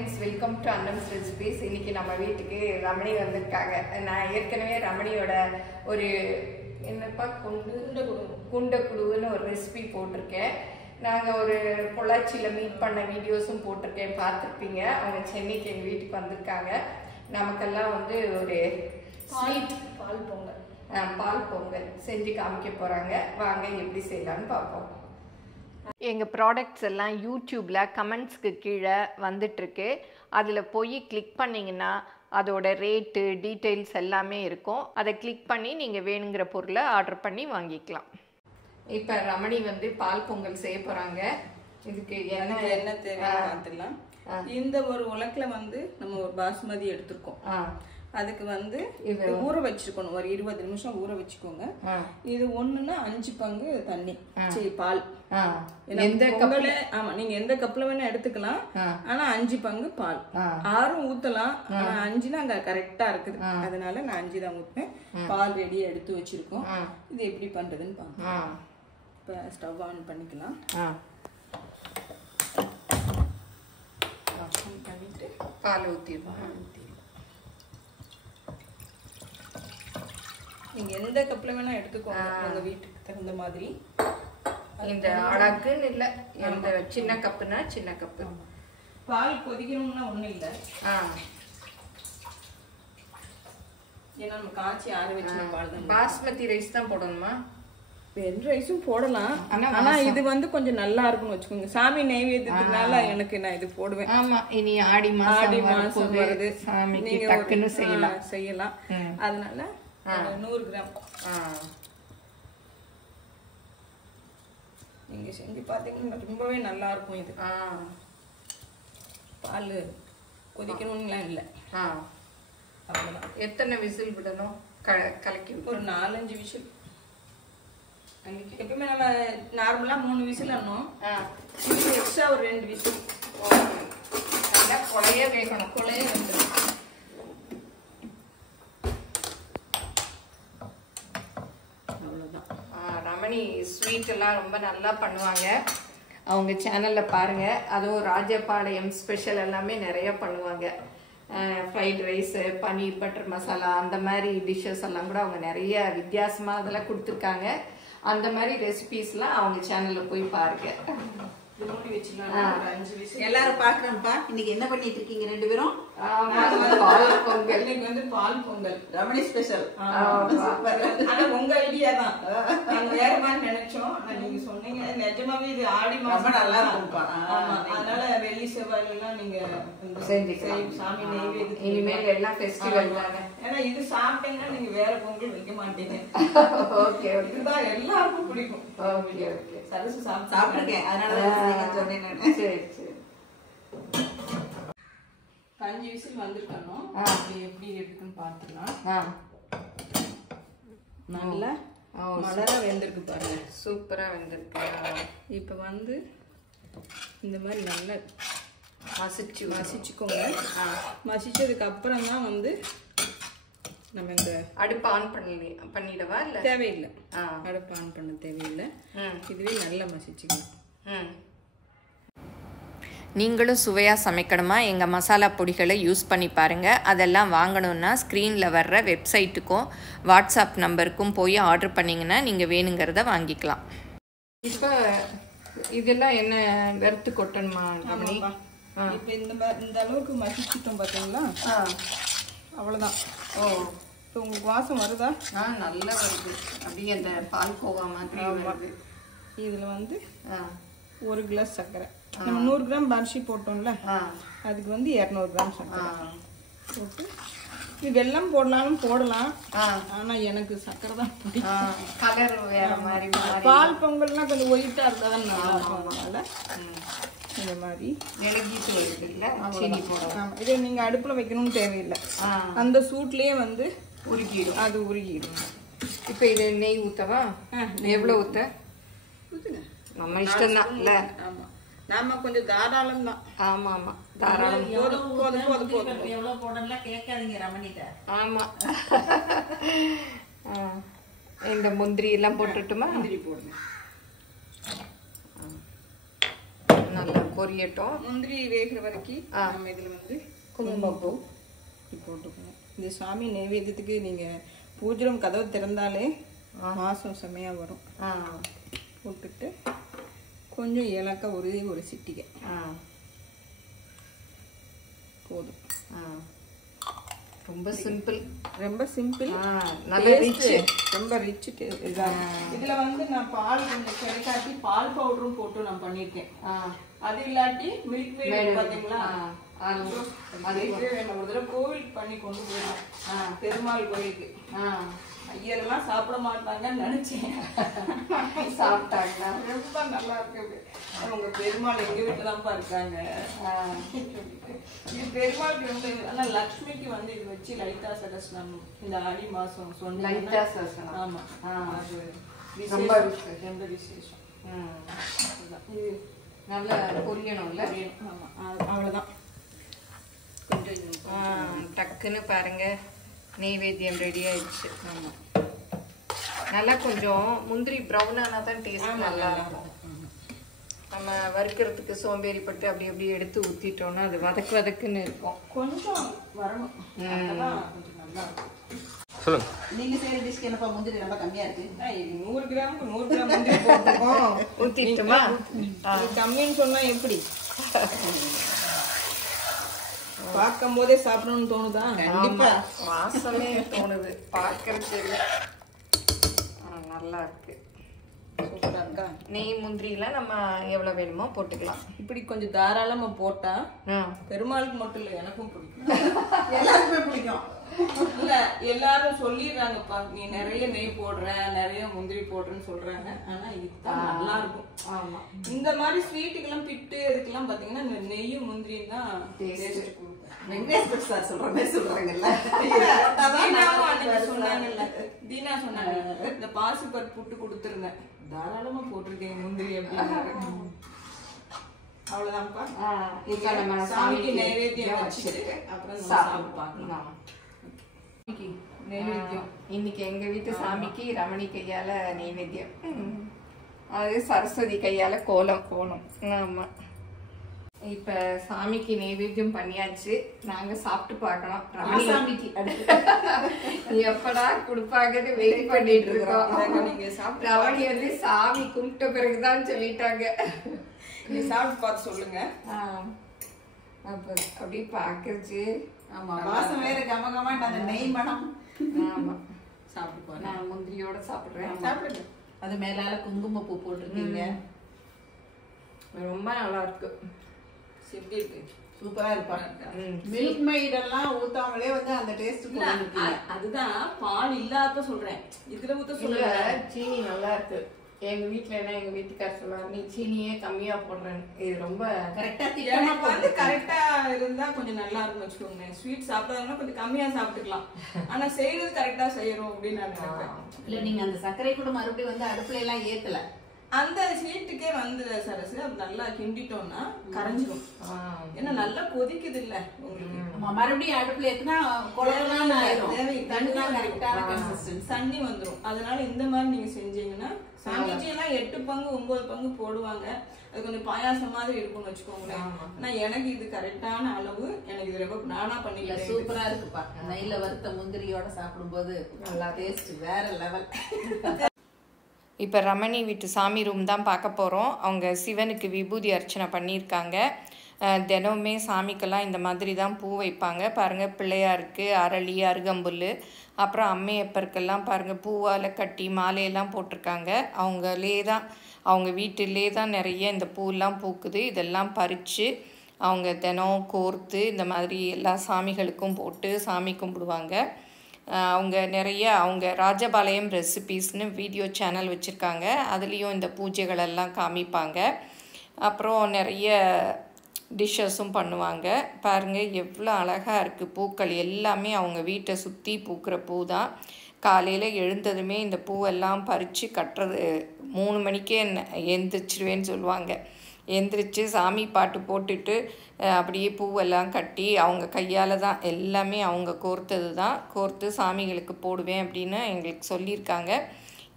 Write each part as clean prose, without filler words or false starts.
friends, welcome to Annam's Recipes. இன்னைக்கு நம்ம வீட்டுக்கு ரமணி வந்திருக்காங்க. நான் ஏற்கனவே ரமணியோட ஒரு என்னப்பா குண்டக்குடுன்னு ஒரு ரெசிபி போட்டிருக்கேன். நாங்கள் ஒரு பொள்ளாச்சியில் மீட் பண்ண வீடியோஸும் போட்டிருக்கேன், பார்த்துருப்பீங்க. அவங்க சென்னைக்கு எங்கள் வீட்டுக்கு வந்திருக்காங்க. நமக்கெல்லாம் வந்து ஒரு ஸ்வீட் பால் பொங்கல் செஞ்சு காமிக்க போகிறாங்க. வாங்க எப்படி செய்யலான்னு பார்ப்போம். எங்கள் ப்ராடக்ட்ஸ் எல்லாம் யூடியூப்பில் கமெண்ட்ஸ்க்கு கீழே வந்துட்டுருக்கு. அதில் போய் கிளிக் பண்ணிங்கன்னா அதோட ரேட்டு டீட்டெயில்ஸ் எல்லாமே இருக்கும். அதை கிளிக் பண்ணி நீங்கள் வேணுங்கிற பொருளை ஆர்டர் பண்ணி வாங்கிக்கலாம். இப்போ ரமணி வந்து பால் பொங்கல் செய்ய போகிறாங்க. இதுக்கு என்ன தேவைன்னு பார்த்துக்கலாம். இந்த ஒரு உலக்கில் வந்து நம்ம ஒரு பாஸ்மதி எடுத்துருக்கோம். அதுக்கு வந்து ஊற வச்சிருக்கணும், ஒரு 20 நிமிஷம் ஊற வச்சுக்கோங்க. இது 1ன்னா 5 பங்கு தண்ணி, சரி பால். ஆமா, நீங்க எந்த கப்ல வேணா எடுத்துக்கலாம். ஆனா 5 பங்கு பால். 6 ஊத்தலாம், ஆனா 5னா அங்க கரெக்டா இருக்குது. அதனால நான் 5 தான் ஊத்துறேன். பால் ரெடியா எடுத்து வச்சிருக்கோம். இது எப்படி பண்றதுன்னு பாக்கலாம். இப்ப ஸ்டவ் ஆன் பண்ணிக்கலாம். பண்ணிட்டு பால் ஊற்றிடுவோம். நீங்க எந்த கப்ல வேணா எடுத்துக்கோங்க, உங்க வீட்டுக்கு தகுந்த மாதிரி. இந்த அடக்குன்னு இல்லை, எந்த சின்ன கப்புனா சின்ன கப்பு. பால் கொதிக்கணும்னா ஒண்ணும் இல்லை, ஏன்னா நம்ம காய்ச்சி ஆற வச்சு பால் தான். பாஸ்மதி ரைஸ் தான் போடணுமா? வெறும் ரைஸும் போடலாம், ஆனா இது வந்து கொஞ்சம் நல்லா இருக்கும்னு வச்சுக்கோங்க. சாமி நைவேத்தியத்துனால எனக்கு நான் இது போடுவேன். ஆமா, இனி ஆடி மாசம் வருது, நீங்க டக்குன்னு செய்யலாம். அதனால 100 கிராம் நீங்க செஞ்சு பாத்தீங்கன்னா ரொம்பவே நல்லா இருக்கும். இது பால் கொதிக்கணும்லாம் இல்லை, அவ்வளவுதான். எத்தனை விசில் விடணும்? கலக்கி ஒரு 4-5 விசில். எப்பவுமே நம்ம நார்மலா 3 விசில் ஆனோம், எக்ஸ்ட்ரா ஒரு 2 விசில். நல்லா கொலைய வேகணும். கொலைய வந்துடும். ரமணி ஸ்வீட் எல்லாம் ரொம்ப நல்லா பண்ணுவாங்க. அவங்க சேனலில் பாருங்கள். அதுவும் ராஜபாளையம் ஸ்பெஷல் எல்லாமே நிறைய பண்ணுவாங்க. ஃப்ரைட் ரைஸு, பன்னீர் பட்டர் மசாலா, அந்த மாதிரி டிஷ்ஷஸ் எல்லாம் கூட அவங்க நிறைய வித்தியாசமாக அதெல்லாம் கொடுத்துருக்காங்க. அந்த மாதிரி ரெசிபீஸ்லாம் அவங்க சேனலில் போய் பாருங்க. எல்லாரும் பாக்குறோம்ப்பா. இன்னைக்கு என்ன பண்ணிட்டு இருக்கீங்க ரெண்டு பேரும்? பால் பொங்கல். இன்னைக்கு வந்து பால் பொங்கல் ரமணி ஸ்பெஷல். ஆனா உங்க ஐடியா தான், நாங்க வேற மாதிரி நினைச்சோம். நீங்க சொன்னீங்க, நிஜமாவே இது ஆடி மாசம் நல்லா இருக்கும்பா. அதனால வெள்ளி செவ்வாய் எல்லாம் நீங்க சாமி நெய்வேத்தியம். இனிமேல் எல்லாம் ஃபெஸ்டிவல் தானே. ஏன்னா இது சாப்பிட்டீங்கன்னா நீங்க வேற பொங்கல் வைக்க மாட்டீங்க. ஓகே, இதுதான் எல்லாருக்கும் பிடிக்கும். ஓகே ஓகே, சரசு சாப்பிட்டுருக்கேன், அதனால சொன்னேன். சரி சரி. 5 விசில் வந்துருக்கணும். எப்படி இருக்குன்னு பார்த்துக்கலாம். நல்லா மலர வெந்திருக்கு பாருங்க, சூப்பரா வெந்திருக்கு. இப்போ வந்து இந்த மாதிரி நல்லா மசிச்சுக்கோங்க. மசிச்சதுக்கு அப்புறம் தான் வந்து நம்ம இந்த அடுப்பு ஆன் பண்ணிடவா? இல்லை, தேவையில்லை. அடுப்பு ஆன் பண்ண தேவையில்லை. இதுவே நல்லா மசிச்சுக்கணும். நீங்களும் சுவையாக சமைக்கணுமா? எங்கள் மசாலா பொடிகளை யூஸ் பண்ணி பாருங்கள். அதெல்லாம் வாங்கணுன்னா ஸ்க்ரீனில் வர்ற வெப்சைட்டுக்கும் வாட்ஸ்அப் நம்பருக்கும் போய் ஆர்டர் பண்ணிங்கன்னா நீங்கள் வேணுங்கிறத வாங்கிக்கலாம். இப்போ இதெல்லாம் என்ன வெறுத்து கொட்டணுமா? இப்போ இந்த அளவுக்கு மசிச்சிட்டோம் பார்த்தீங்களா? அவ்வளோதான். இப்போ உங்களுக்கு வாசம் வருதா? நல்லா வருது. அப்படியே அந்த பால் கோவா மாதிரி வருது. இதில் வந்து 1 கிளாஸ் சர்க்கரை. நம்ம 100 கிராம் பர்ஷி போட்டோம்ல, அதுக்கு வந்து 200 கிராம் சர்க்கரை போட்டு, இது வெல்லம் போடலாலும் போடலாம், ஆனா எனக்கு சர்க்கரை தான் பிடிக்கும். கலர் வேற மாதிரி. பால் பொங்கல்லாம் கொஞ்சம் ஒயிட்டா இருந்தா தான் நல்லா இருக்கும். அதனால இந்த மாதிரி நெருங்கிட்டு வருது இல்லை, சீனி போடலாம். இதை நீங்க அடுப்புல வைக்கணும்னு தேவையில்லை, அந்த சூட்லயே வந்து உருகிடும். அது உருகிடும். இப்போ இது நெய் ஊற்றவா? எவ்வளோ ஊற்ற? ஊற்றுங்க, நம்ம இஷ்டம் தான் இல்லை. ஆமா, நாம கொஞ்சம் தாராளம் தான். ஆமா ஆமா, தாராளம். போதும். எவ்வளவு போடலாம் கேட்காதீங்க ரமணிட்ட. ஆமா. இந்த முந்திரி எல்லாம் போட்டுட்டுமா? முந்திரி போடுங்க. நல்லா பொரியட்டும். முந்திரி வேகிற வரைக்கும் நம்ம இதில் வந்து குங்குமப்பூ போட்டுக்கணும். இந்த சாமி நைவேத்தியத்துக்கு நீங்கள் பூஜ்ரம் கதவு திறந்தாலே வாசம் செம்மையாக வரும். போட்டுட்டு கொஞ்சம் ஏலக்காய் ஒரு சிட்டிகை போதும். ரொம்ப சிம்பிள், ரொம்ப சிம்பிள், நல்ல ரிச், ரொம்ப ரிச். இதுல வந்து நான் பால் கொஞ்சம் கிடைக்காட்டி பால் பவுடரும் போட்டு நான் பண்ணிருக்கேன். அது இல்லாட்டி மில்க் மேட் பாத்தீங்களா, அது ஒரு தடவை கோவிலுக்கு பண்ணி கொண்டு போயிருக்கேன், பெருமாள் கோயிலுக்கு. ஐயரெல்லாம் சாப்பிட மாட்டாங்கன்னு நினைச்சேன், சாப்பிட்டாங்க. ரொம்ப நல்லா இருக்கு. உங்க பெருமாள் எங்க வீட்டுல தான்ப்பா இருக்காங்க. இது பெருமாளுக்கு வந்து ஆனா லக்ஷ்மிக்கு வந்து இது வச்சு லலிதா சகஸ்ரம் இந்த ஆடி மாசம் சொன்ன லலிதா சகஸ்ரம். ஆமா, அது ரொம்ப ரொம்ப விசேஷம். இது நல்ல பொரியணும்ல. ஆமா, அவ்வளவுதான். கொஞ்சம் டக்குன்னு பாருங்க நெய்வேத்தியம் ரெடி ஆயிடுச்சு. ஆமா, நல்லா கொஞ்சம் முந்திரி ப்ரௌன் ஆனால் தான் டேஸ்ட் நல்லா இருக்கும். நம்ம வறுக்கிறதுக்கு சோம்பேறிப்பட்டு அப்படி எடுத்து ஊற்றிட்டோம்னா அது வதக்குன்னு இருக்கும். கொஞ்சம் வரணும், கொஞ்சம் நல்லா இருக்கும். சொல்லுங்க. நீங்க செய்யற டிஷ்க்கு என்னப்பா முந்திரி ரொம்ப கம்மியா இருக்கு? 100 கிராமுக்கு 100 கிராம் முந்திரி போட்டுருக்கோம். ஊற்றிட்டுமா? கம்மின்னு சொன்னா எப்படி? பார்க்கும் போதே சாப்பிடணும்னு தோணுதா? கண்டிப்பா வாசமே தோணுது பார்க்கறதுக்கு. நல்லா இருக்கு, சூப்பரா இருக்கா? நெய் முந்திரிலாம் நம்ம எவ்வளவு வேணுமோ போட்டுக்கலாம். இப்படி கொஞ்சம் தாராளமா போட்டா பெருமாளுக்கு மட்டும் இல்ல எனக்கும் பிடிக்கும், எல்லாருக்குமே பிடிக்கும். இல்ல எல்லாரும் சொல்லிடுறாங்கப்பா, நீ நிறைய நெய் போடுற, நிறைய முந்திரி போடுறன்னு சொல்றாங்க. ஆனா இதுதான் நல்லா இருக்கும். ஆமா, இந்த இந்த மாதிரி ஸ்வீட்டுக்கெல்லாம் பிட்டு இதுக்கெல்லாம் பாத்தீங்கன்னா இந்த நெய்யும் முந்திரியும் தான் டேஸ்ட் கொடுக்கும். வெங்கடேஷ் சார் சொல்ற மாதிரி சொல்றாங்கல்ல, சொன்னாங்கல்ல, தீனா சொன்னாங்க இந்த பாசிப்பருப்பு புட்டு கொடுத்துருங்க, தாராளமா போட்டிருக்கேன் முந்திரி அப்படின்னு. அவ்வளவுதான்ப்பா. இப்ப நம்ம சாமிக்கு நைவேத்தியம் வச்சுட்டு அப்புறம் சாப்பிட்டு பார்க்கலாம். நைவேத்தியம் இன்னைக்கு எங்க வீட்டு சாமிக்கு ரமணி கையால நைவேத்தியம், அது சரஸ்வதி கையால கோலம். ஆமா, இப்ப சாமிக்கு நைவேத்தியம் பண்ணியாச்சு, நாங்க சாப்பிட்டு பார்க்கலாம். ரமணி சாமிக்கு எப்படா கொடுப்பாங்கன்னு வெயிட் பண்ணிட்டு இருக்கோம். நீங்க சாப்பிட்டு ரமணி வந்து சாமி கும்பிட்ட பிறகுதான் சொல்லிட்டாங்க. நீங்க சாப்பிட்டு பார்த்து சொல்லுங்க. அப்ப அப்படியே பாக்குறது. ஆமா, வாசம் வேற கமகமான்னு அந்த நெய் மனம். ஆமா, சாப்பிட்டு பாருங்க. நான் முந்திரியோட சாப்பிடுறேன். சாப்பிடுங்க. அது மேலால குங்குமப்பூ போட்டிருக்கீங்க, ரொம்ப நல்லா இருக்கு. எப்படி இருக்கு? சூப்பரா இருப்பாங்க. மில்க் மைட் எல்லாம் ஊத்தாமலே வந்து அந்த டேஸ்ட் கொடுத்துருக்கீங்க. அதுதான் பால் இல்லாத சொல்றேன், இதுல ஊத்த இல்ல, சொல்ல. சீனி நல்லா இருக்கு. எங்க வீட்டுல என்ன எங்க வீட்டுக்காரர் சொல்லுவாரு, நீ சீனியே கம்மியா போடுறேன்னு. இது ரொம்ப கரெக்டா எனக்கு வந்து கரெக்டா இருந்தா கொஞ்சம் நல்லா இருக்கும் வச்சுக்கோங்க. ஸ்வீட் சாப்பிடாதவங்க கொஞ்சம் கம்மியா சாப்பிட்டுக்கலாம், ஆனா செய்யறது கரெக்டா செய்யறோம் அப்படின்னு நான் நினைப்பேன். இல்ல, நீங்க அந்த சர்க்கரை கூட மறுபடியும் வந்து அடுப்புல எல்லாம் ஏத்தல, அந்த ஸ்வீட்டுக்கே வந்து சரசு அது நல்லா கிண்டிட்டோம்னா கரைஞ்சிடும். ஏன்னா நல்லா கொதிக்குது இல்ல உங்களுக்கு, மறுபடியும் அடுப்புல ஏத்துனா குழம்புலாம் ஆயிரும். தண்ணி கரெக்டான கன்சிஸ்டன்சி தண்ணி வந்துடும். அதனால இந்த மாதிரி நீங்க செஞ்சீங்கன்னா, சாமிஜி எல்லாம் 8 பங்கு 9 பங்கு போடுவாங்க, அது கொஞ்சம் பாயாசம் மாதிரி இருக்கும்னு வச்சுக்கோங்களேன். ஆனா எனக்கு இது கரெக்டான அளவு, எனக்கு இது ரொம்ப நானா பண்ணிக்கலாம். சூப்பரா இருக்குப்பா. நெய்ல வறுத்த முந்திரியோட சாப்பிடும்போது நல்லா டேஸ்ட் வேற லெவல். இப்போ ரமணி வீட்டு சாமி ரூம் தான் பார்க்க போகிறோம். அவங்க சிவனுக்கு விபூதி அர்ச்சனை பண்ணியிருக்காங்க. தினமுமே சாமிக்கெல்லாம் இந்த மாதிரி தான் பூ வைப்பாங்க. பாருங்கள், பிள்ளையாருக்கு அரளி, அருகம்புல், அப்புறம் அம்மையப்பருக்கெல்லாம் பாருங்கள் பூவால் கட்டி மாலையெல்லாம் போட்டிருக்காங்க. அவங்க வீட்டிலே தான் நிறைய இந்த பூவெல்லாம் பூக்குது. இதெல்லாம் பறித்து அவங்க தினம் கோர்த்து இந்த மாதிரி எல்லா சாமிகளுக்கும் போட்டு சாமி கும்பிடுவாங்க. அவங்க ராஜபாளையம் ரெசிபீஸ்னு வீடியோ சேனல் வச்சுருக்காங்க, அதுலேயும் இந்த பூஜைகளெல்லாம் காமிப்பாங்க. அப்புறம் நிறைய டிஷ்ஷஸும் பண்ணுவாங்க. பாருங்கள் எவ்வளோ அழகாக இருக்குது. பூக்கள் எல்லாமே அவங்க வீட்டை சுற்றி பூக்கிற பூ தான். காலையில் எழுந்ததுமே இந்த பூவெல்லாம் பறித்து கட்டுறது 3 மணிக்கே எந்திரிச்சிருவேன்னு சொல்லுவாங்க. எந்திரிச்சு சாமி பாட்டு போட்டுட்டு அப்படியே பூவெல்லாம் கட்டி அவங்க கையால் தான் எல்லாமே அவங்க கோர்த்தது தான், கோர்த்து சாமிகளுக்கு போடுவேன் அப்படின்னு எங்களுக்கு சொல்லியிருக்காங்க.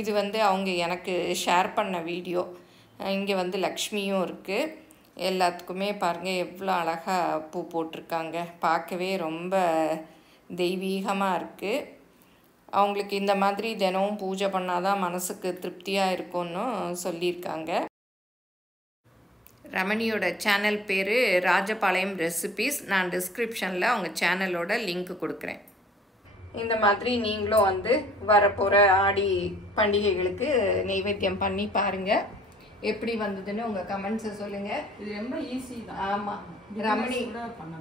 இது வந்து அவங்க எனக்கு ஷேர் பண்ண வீடியோ. இங்கே வந்து லக்ஷ்மியும் இருக்குது. எல்லாத்துக்குமே பாருங்கள் எவ்வளோ அழகாக பூ போட்டிருக்காங்க. பார்க்கவே ரொம்ப தெய்வீகமாக இருக்குது. அவங்களுக்கு இந்த மாதிரி தினமும் பூஜை பண்ணாதான் மனசுக்கு திருப்தியாக இருக்கும்னு சொல்லியிருக்காங்க. ரமணியோட சேனல் பேர் ராஜபாளையம் ரெசிபீஸ். நான் டிஸ்கிரிப்ஷனில் அவங்க சேனலோட லிங்க் கொடுக்குறேன். இந்த மாதிரி நீங்களும் வந்து வரப்போகிற ஆடி பண்டிகைகளுக்கு நைவேத்தியம் பண்ணி பாருங்கள். எப்படி வந்ததுன்னு உங்கள் கமெண்ட்ஸை சொல்லுங்கள். இது ரொம்ப ஈஸி தான். ஆமாம், ரமணி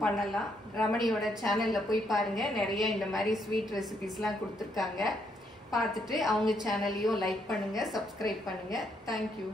பண்ணலாம். ரமணியோட சேனலில் போய் பாருங்கள். நிறைய இந்த மாதிரி ஸ்வீட் ரெசிபீஸ்லாம் கொடுத்துருக்காங்க. பார்த்துட்டு அவங்க சேனலையும் லைக் பண்ணுங்கள், சப்ஸ்கிரைப் பண்ணுங்கள். தேங்க்யூ.